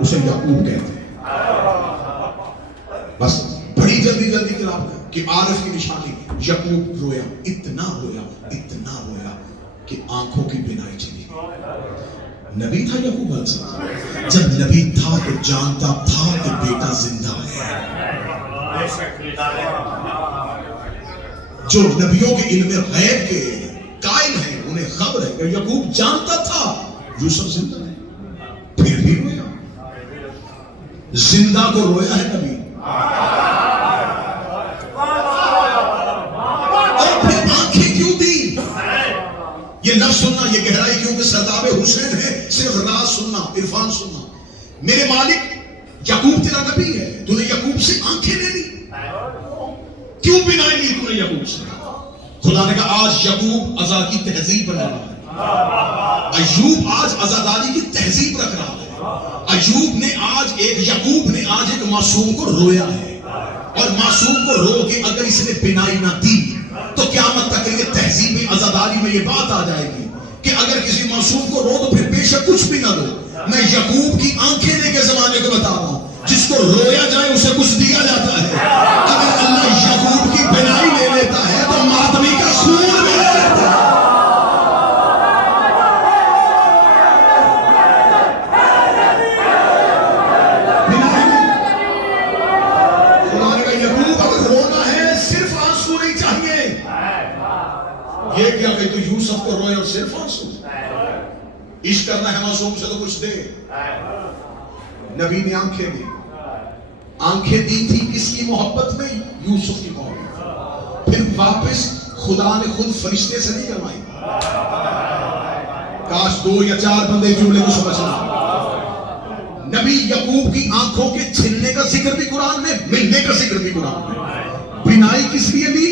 اسے یعقوب کہتے ہیں. بس بڑی جلدی قرآن کہ عارف کی نشانی یعقوب رویا، اتنا رویا کہ آنکھوں کی بینائی چلی گئی. نبی تھا یعقوب علیہ السلام، جب نبی تھا تو جانتا تھا کہ بیٹا زندہ ہے. جو نبیوں کے علم غیب کے قائل ہیں انہیں خبر ہے کہ یعقوب جانتا تھا یوسف زندہ ہے، پھر بھی رویا. زندہ کو رویا ہے نبی. اور پھر آنکھیں کیوں دی؟ یہ لفظ سننا، یہ گہرائی کیوں کہ سرداب حسین ہے صرف راز سننا، عرفان سننا. میرے مالک یعقوب تیرا نبی ہے، تو نے یعقوب سے آنکھیں لے لی، کیوں بینائی لی تو نے یعقوب سے؟ خدا نے کہا آج یعقوب عزا کی تہذیب بنا رہا ہے، ایوب آج عزاداری کی تہذیب رکھ رہا ہے. ایوب نے آج یعقوب نے آج ایک معصوم کو رویا ہے، اور معصوم کو رو کے اگر اس نے بینائی نہ دی تو قیامت تک یہ تہذیب عزاداری میں یہ بات آ جائے گی کہ اگر کسی معصوم کو رو تو پھر بے شک کچھ بھی نہ دو. میں یعقوب کی آنکھیں لے کے زمانے کو بتا رہا ہوں، جس کو رویا جائے اسے کچھ دیا جاتا ہے. اگر اللہ یعقوب کی بینائی لے لیتا ہے تو ماتمی کا خون بھی لے لیتا ہے. خدا نے کہا یعقوب اگر رونا ہے صرف آنسو نہیں چاہیے. یہ کیا کہ تو یوسف کو روئے اور صرف آنسو؟ عشق کرنا ہے معصوم سے تو کچھ دے. نبی نے آنکھیں دی تھی کس کی محبت میں؟ یوسف کی محبت. پھر واپس خدا نے خود فرشتے سے نہیں کروائی. کاش 2 یا 4 بندے جملے کو سمجھنا. نبی یعقوب کی آنکھوں کے چھلنے کا ذکر بھی قرآن میں، ملنے کا ذکر بھی قرآن میں. بینائی کس لیے لی؟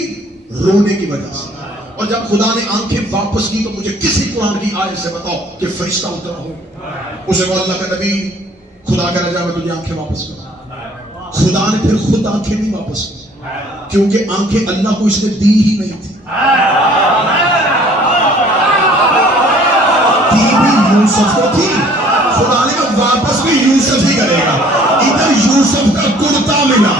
رونے کی وجہ سے. اور جب خدا نے آنکھیں واپس کی تو مجھے کسی قرآن کی آیت سے بتاؤ کہ فرشتہ اترا ہو. اسے وہ اللہ کا نبی خدا کا رجا میں تجھے آنکھیں واپس کروں. خدا نے پھر خود آنکھیں نہیں واپس کی کیونکہ آنکھیں اللہ کو اس نے دی ہی نہیں تھی. دی بھی یوسف کو تھی. خدا نے کہا واپس بھی یوسف ہی کرے گا. ادھر یوسف کا کرتا ملا،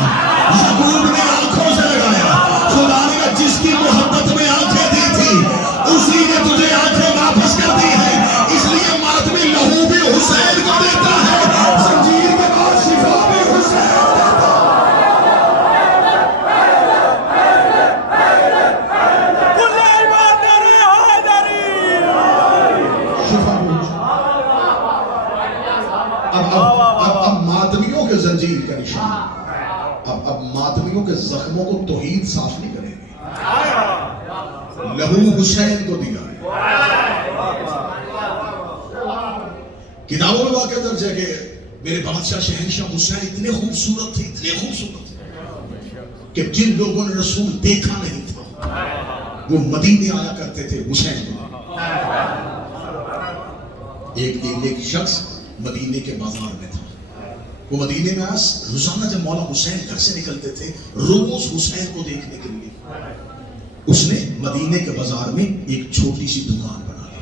یعقوب نے آنکھوں سے لگایا. خدا نے کہا جس کی محبت میں آنکھیں دی تھی اسی نے تجھے آنکھیں واپس کر دی ہے. اس لیے ماتمی لہو بھی حسین کو دیتا ہے، زنجیر کے بعد شفا بھی حسین دیتا ہے. اب ماتمیوں کے زنجیر کا نشان، اب ماتمیوں کے زخموں کو توحید صاف نہیں کریں گے. لہو حسین کو دیا ہے. کتابوں میں واقعہ درج ہے کہ میرے بادشاہ شہنشاہ حسین اتنے خوبصورت تھے کہ جن لوگوں نے رسول دیکھا نہیں تھا وہ مدینے آیا کرتے تھے حسین کو. ایک دن ایک شخص مدینے کے بازار میں تھا. وہ مدینے میں روزانہ جب مولا حسین گھر سے نکلتے تھے روز حسین کو دیکھنے کے لیے اس نے مدینے کے بازار میں ایک چھوٹی سی دکان بنا لی.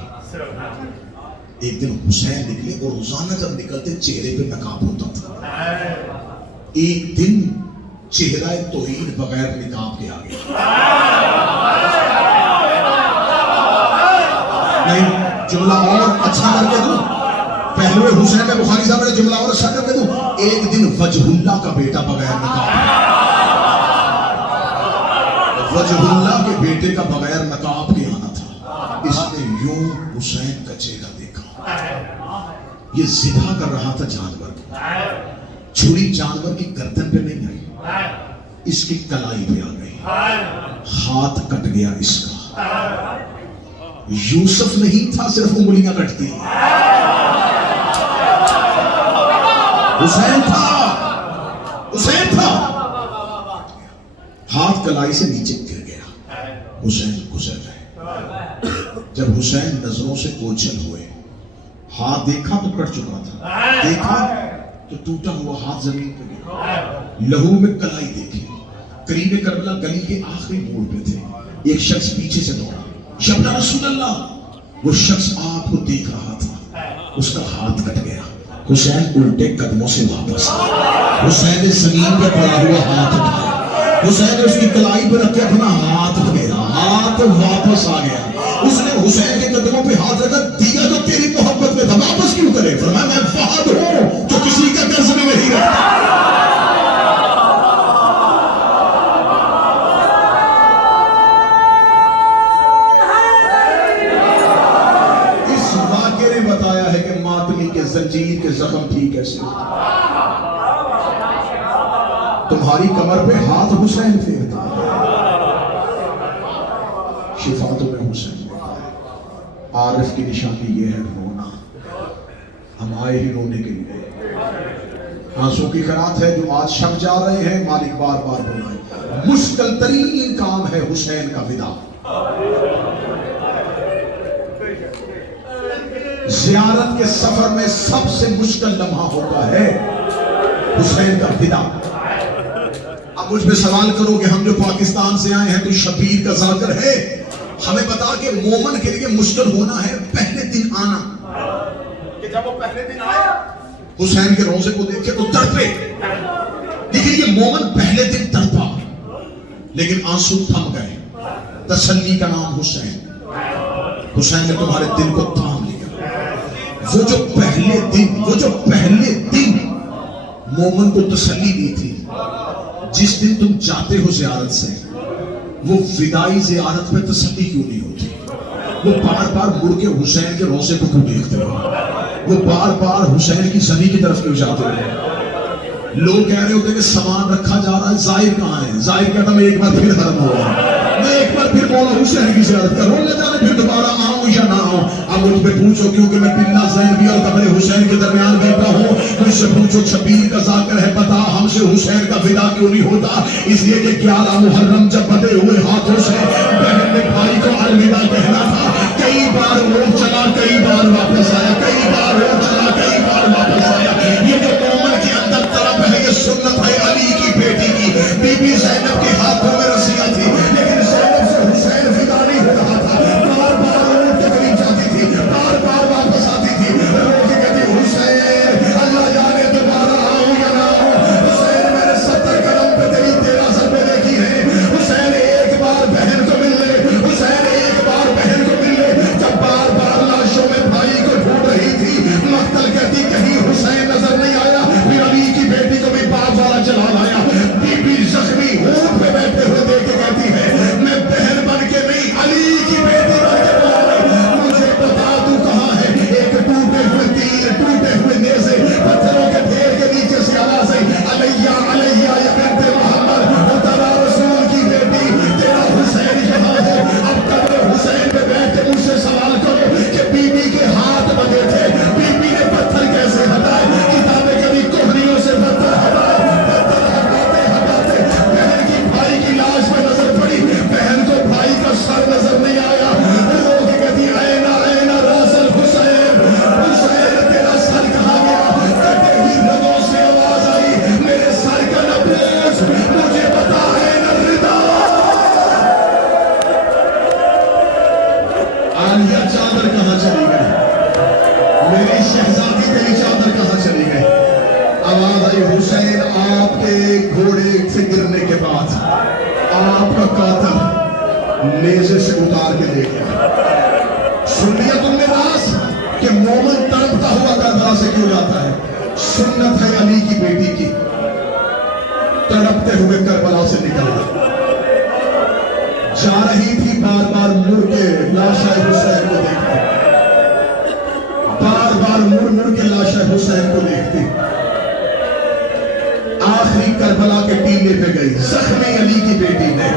ایک دن حسین نکلے اور روزانہ جب نکلتے چہرے پہ نقاب ہوتا تھا. ایک دن چہرہ توحید بغیر نقاب کے آ گیا. نہیں جملہ اور اچھا کر کے دوں، پہلوے حسین میں بخاری صاحب نے جملہ اور اچھا کر کے دوں. ایک دن وجہ اللہ کا بیٹا بغیر نقاب، وجہ اللہ کے بیٹے کا بغیر نقاب کے آنا تھا. اس نے یوں حسین کا چہرہ دیکھا. یہ ذبح کر رہا تھا جانور کو. چھری جانور کی گردن پہ نہیں آئی، اس کی کلائی پہ آ گئی. ہاتھ کٹ گیا اس کا. یوسف نہیں تھا صرف انگلیاں کٹتی، حسین تھا. ہاتھ کلائی سے نیچے گر گیا. حسین گزر گئے. جب حسین نظروں سے اوجھل ہوئے، ہاتھ دیکھا تو کٹ چکا تھا، دیکھا تو ٹوٹا ہوا ہاتھ زمین پہ گرا. لہو میں کلائی دیکھی. قریب کربلا گلی کے آخری موڑ پہ تھے. ایک شخص پیچھے سے دوڑا، یا رسول اللہ. وہ شخص آپ کو دیکھ رہا تھا، اس کا ہاتھ کٹ گیا. حسین الٹے قدموں سے واپس آیا، حسین نے زمین پہ پڑا ہوا ہاتھ اٹھایا، حسین نے اس کی کلائی پہ رکھ کے اپنا ہاتھ پھیرا، ہاتھ واپس آ گیا، اس نے حسین کے قدموں پہ ہاتھ رکھا، دیا جو تیری محبت میں تھا واپس کیوں کرے؟ فرمایا میں فہد ہوں جو کسی کا قرض میں نہیں رکھتا۔ بتایا ہے کہ ماتمی کے زنجیر کے زخم ٹھیک کیسے تمہاری کمر پہ ہاتھ حسین پھیرتا ہے، شفا تمہیں حسین دیتا ہے۔ عارف کی نشانی یہ ہے رونا، ہم آئے ہی رونے کے لیے، آنسو کی خیرات ہے جو آج شب جا رہے ہیں، مالک بار بار بلائے۔ مشکل ترین کام ہے حسین کا ودا، زیارت کے سفر میں سب سے مشکل لمحہ ہوتا ہے حسین کا ودا۔ اب مجھ پہ سوال کرو کہ ہم جو پاکستان سے آئے ہیں تو شبیر کا ذاکر ہے، ہمیں بتا کہ مومن کے لیے مشکل ہونا ہے پہلے دن آنا، کہ جب وہ پہلے دن آیا حسین کے روزے کو دیکھے تو تڑپے، لیکن یہ مومن پہلے دن تڑپا لیکن آنسو تھم گئے۔ تسلی کا نام حسین، حسین نے تمہارے دل کو تھام لیا۔ وہ جو پہلے دن مومن کو تسلی دی تھی، جس دن تم جاتے ہو زیارت سے، وہ ودائی زیارت میں تسلی کیوں نہیں ہوتی؟ وہ بار بار مڑ کے حسین کے روزے کو کیوں دیکھتے ہو؟ وہ بار بار حسین کی زمین کی طرف کیوں جاتے ہو؟ لوگ کہہ رہے ہوتے کہ سامان رکھا جا رہا ہے، زائر کہاں ہے؟ زائر کہتا میں ایک بار پھر حرم ہوا، میں ایک بار پھر مولا حسین کی زیارت کروں، نہ جانے پھر دوبارہ آؤں یا نہ آؤں۔ اب مجھ پہ پوچھو کیونکہ میں بلّہ زینبی اور قبر حسین کے درمیان بیٹھا ہوں، مجھ سے پوچھو شبیر کا ذاکر ہے، بتا ہم سے حسین کا ودا کیوں نہیں ہوتا؟ اس لیے کہ 11 محرم جب بدے ہوئے ہاتھوں سے بہن نے بھائی کو الوداع کہنا تھا، کئی بار وہ چلا کئی بار واپس آیا، کئی بار وہ چلا کئی بار واپس آیا۔ یہ جو مومن کے اندر طرف ہے، یہ سنت ہے علی کی بیٹی کی، بی بی زینب کے ہاتھوں میں رسیاں تھی، لیکن زینب سے حسین ودا نہیں ہو رہا تھا، بار بار وہ تکلیف جاتی تھی، بار بار واپس آتی تھی، رو کے کہتی حسین اللہ جانے دوبارہ آؤں یا نہ آؤں، حسین میں نے 70 قدم پہ تیری 13 سبے دیکھی ہے، حسین ایک بار بہن کو مل لے، حسین ایک بار بہن کو مل لے۔ جب بار بار لاشوں میں بھائی کو ڈھونڈ رہی تھی، مقتل کہتی کہیں حسین نظر نہیں آیا، پھر علی کی بیٹی کو بھی باپ والا چلا لایا، بی بی زخمی اونٹ پہ بیٹھے ہوئے دیکھ کے کہتی ہے میں بہن بن کے نہیں علی کی بیٹی بن کے بلا رہی، مجھے بتا تو کہاں ہے؟ ایک ٹوٹے ہوئے تیر، ٹوٹے ہوئے نیزے، پتھروں کے ڈھیر کے نیچے سے آواز آئی علیہ علیہ یا بنت محمد، اترا رسول کی بیٹی، تیرا حسین یہاں ہے۔ اب قبر حسین پہ بیٹھ کے مجھ سے سوال کرو کہ بی بی کے ہاتھ بندے تھے، بی بی نے پتھر کیسے ہٹائے؟ کتابیں کبھی کوہنیوں سے پتھر ہٹائے، پتھر ہٹاتے ہٹاتے بہن کی بھائی کی لاش پہ نظر پڑی، بہن کو بھائی کا سر نظر نہیں آیا، رو کے کہتی اینا اینا راز الحسین، حسین تیرا سر کہاں گیا؟ کٹے ہوئی رگوں سے آواز آئی میرے سر کا نہ پوچھ، مجھے بتا اینا رضا۔ عالیہ چادر کہاں چلی گئی؟ میری شہزادی تیری چادر کہاں چلی گئی؟ آواز آئی حسین آپ کے گھوڑے سے گرنے کے بعد آپ کا قاتل نیزے سے اتار کے لے گیا۔ سن لیا تم نے راز کہ مومن تڑپتا ہوا کربلا سے کیوں جاتا ہے؟ سنت ہے علی کی بیٹی کی، تڑپتے ہوئے کربلا سے نکلا، جا رہی تھی بار بار مڑ کے لاشِ حسین کو دیکھتی، بار بار مڑ کے لاشِ حسین کو دیکھتی، آخری کربلا کے ٹیلے پہ گئی، زخمی علی کی بیٹی نے،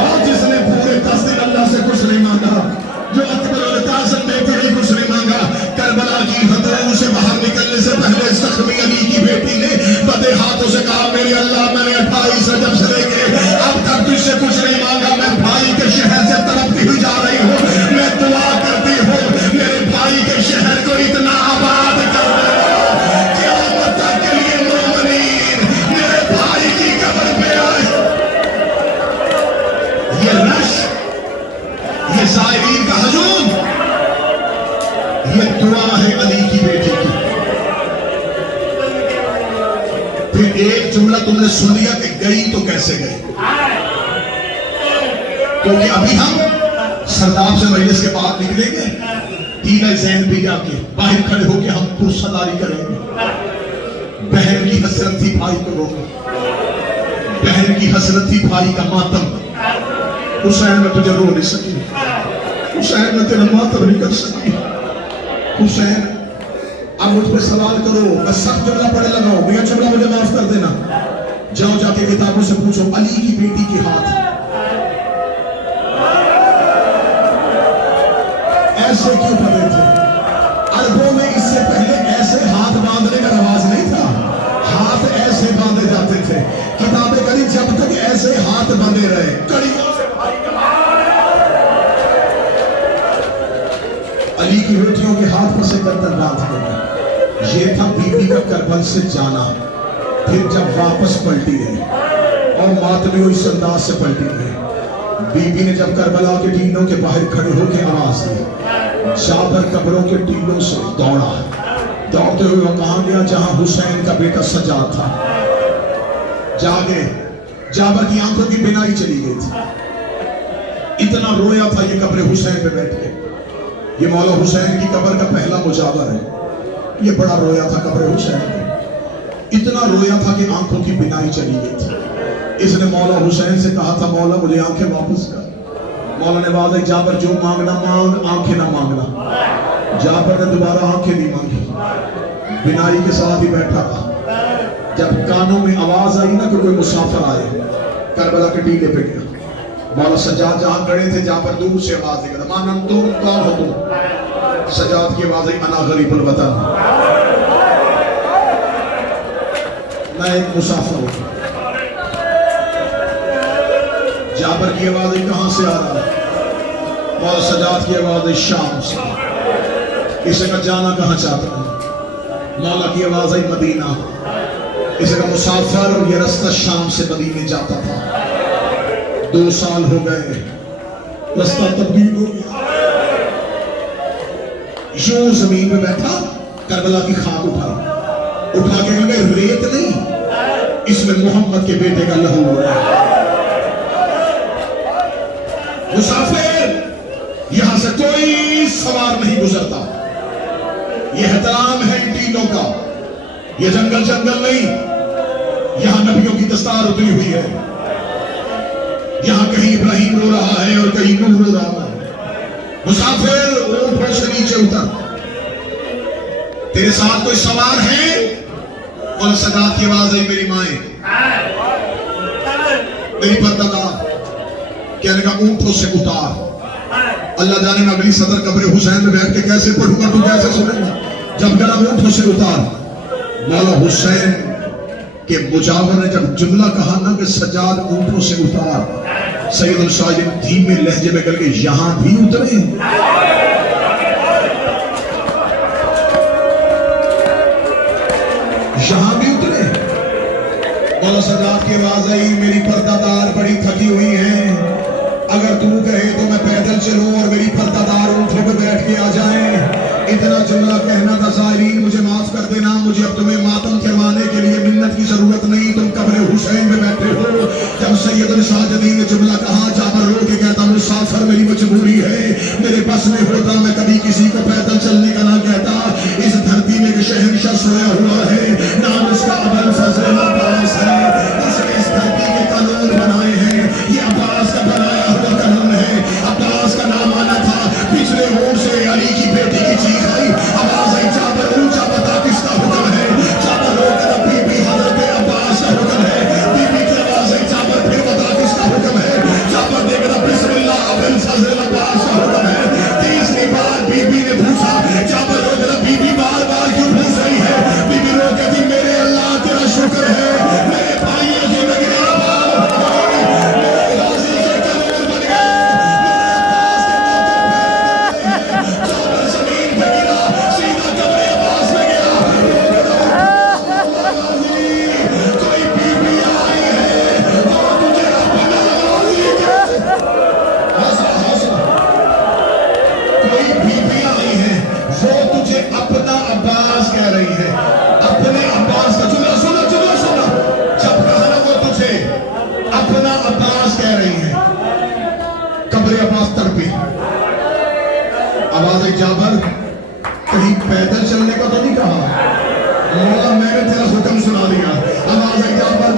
اور جس نے پورے 10 دن اللہ سے کچھ نہیں مانگا، جو اکبر القاسم نے بھی کچھ نہیں مانگا، کربلا کی حدود سے باہر نکلنے سے پہلے زخمی علی کی بیٹی نے بدے ہاتھوں سے کہا میرے اللہ میں نے 28 رجب سے لے کے اب تک تجھ سے کچھ نہیں مانگا، میں بھائی کے شہر سے تڑپتی ہوئی جا رہی ہوں، میں دعا کرتی ہوں میرے بھائی کے شہر کو اتنا آباد کر دینا قیامت تک کے لیے مومنین میرے بھائی کی قبر پہ آئے۔ یہ پھر ایک جملہ تم نے سن لیا کہ گئی تو کیسے گئی، کیونکہ ابھی ہم سرداب سے مجلس کے بعد نکلیں گے، تینہ زین بھی جا کے باہر کھڑے ہو کے ہم پرسداری کریں گے. بہن کی حسرت تھی بھائی کو روکا، بہن کی حسرت تھی بھائی کا ماتم. حسین میں تجھے رو نہیں سکی، حسین میں تیرا ماتم نہیں کر سکی. حسین اب مجھ پہ سوال کرو، میں سخت جملہ پڑھنے لگا ہوں، بھیا جملہ مجھے معاف کر دینا. جاؤ جا کے کتابوں سے پوچھو علی کی بیٹی کے ہاتھ ایسے کیوں بندے تھے؟ عربوں میں اس سے پہلے ایسے ہاتھ باندھنے کا رواج نہیں تھا، ہاتھ ایسے باندھے جاتے تھے. کتاب کری جب تک ایسے ہاتھ باندھے رہے کڑیوں سے بھائی علی کی بیٹیوں کے ہاتھ پسے کرتر باندھ دے. یہ تھا بی بی کا کربل سے جانا. پھر جب واپس پلٹی ہے اور ماتمی ہوئی انداز سے پلٹی ہے. بی بی نے جب کربلا کے ٹیلوں کے باہر کھڑے ہو کے آواز دی، جابر قبروں کے ٹیلوں سے دوڑا. دوڑتے ہوئے وہ کہاں گیا جہاں حسین کا بیٹا سجاد تھا. جاگے جابر کی آنکھوں کی بینائی چلی گئی تھی. اتنا رویا تھا یہ قبر حسین پہ بیٹھ کے. یہ مولا حسین کی قبر کا پہلا مجاور ہے. یہ بڑا رویا تھا قبر حسین پہ، اتنا رویا تھا کہ آنکھوں کی بینائی چلی گئی تھی. اس نے مولا حسین سے کہا تھا مولا مجھے آنکھیں واپس کر. مولا نے بات ہے جابر جو مانگنا مانگ، آنکھیں نہ مانگنا. جابر نے دوبارہ آنکھیں نہیں مانگی، بینائی کے ساتھ ہی بیٹھا تھا. جب کانوں میں آواز آئی نا کہ کوئی مسافر آئے، کربلا کے ٹیلے پہ گیا. مولا سجاد جہاں کھڑے تھے، جابر دور سے آواز دے گا مانا تم کون ہو تم؟ سجاد کی آواز آئی انا غریب الوطن، میں ایک مسافر ہوں. جابر کی آواز آئی کہاں سے آ رہا ہے؟ مولا سجاد کی آواز آئی شام سے. اسے کا جانا کہاں چاہتا ہے؟ مولا کی آواز آئی مدینہ. اسے کا مسافر اور یہ رستہ شام سے مدینے جاتا تھا. 2 سال ہو گئے، رستہ تبدیل ہو گیا. یوں زمین پہ بیٹھا کربلا کی خاک اٹھا کے کہا ریت نہیں، اس میں محمد کے بیٹے کا لہو ہو رہا ہے. مسافر یہاں سے کوئی سوار نہیں گزرتا. یہ احترام ہے ان ٹیلوں کا. یہ جنگل جنگل نہیں، یہاں نبیوں کی دستار اتری ہوئی ہے. یہاں کہیں ابراہیم رو رہا ہے اور کہیں نوح رو رہا ہے. مسافر اونٹوں سے نیچے اتر. تیرے ساتھ کوئی سوار ہے؟ اور سجاد کی آواز آئی میری مائیں، میری پردادار. کہنے کا اونٹوں سے اتار. اللہ جانے میں اگلی صدر قبر حسین میں بیٹھ کے کیسے پڑھوں گا، تو کیسے سنے گا. جب کہا اونٹوں سے اتار. مولا حسین کے مجاور نے جب جملہ کہا نا کہ سجاد اونٹوں سے اتار، سید الشاہدین دھیمے لہجے میں کہہ کے یہاں بھی اترے. یہاں بھی اترے. مولا سجاد کی آواز آئی میری پردادار بڑی تھکی ہوئی ہیں، اگر تو کہے تو میں پیدل چلوں اور میری پردادار اونٹوں پہ بیٹھ کے آ جائیں. اتنا جملہ کہنا تھا. زائرین مجھے معاف کر دینا، مجھے اب تمہیں ماتم کروانے کے لیے منت کی ضرورت نہیں. تم قبر حسین میں بیٹھے ہو. جب سید الشاہدین نے جملہ کہا جابر رو کے کہتا مسافر میری مجبوری ہے، میرے بس میں ہوتا میں کبھی کسی کو پیدل چلنے کا نہ کہتا. اس دھرتی میں ایک شہنشاہ سویا ہوا ہے، نام اس کا ابو الفضل عباس ہے. اس نے اس دھرتی کے قانون بنائے ہیں، یہ عباس کا بنایا ہوا قانون ہے. عباس کا نام آنا تھا. پچھلے ہور سے علی کی بیٹی کی چیخ آئی، آواز آئی جابر اونچا بتا کس کا حکم ہے. جابر رو کر بی بی حضرت عباس کا حکم ہے. بی بی کی آواز آئی جابر پھر بتا کس کا حکم ہے. جابر دیکھ رہا بسم اللہ ابو الفضل عباس کا حکم ہے. تیسری بار مولا میں نے تیرا حکم سنا دیا. آواز آئی آپ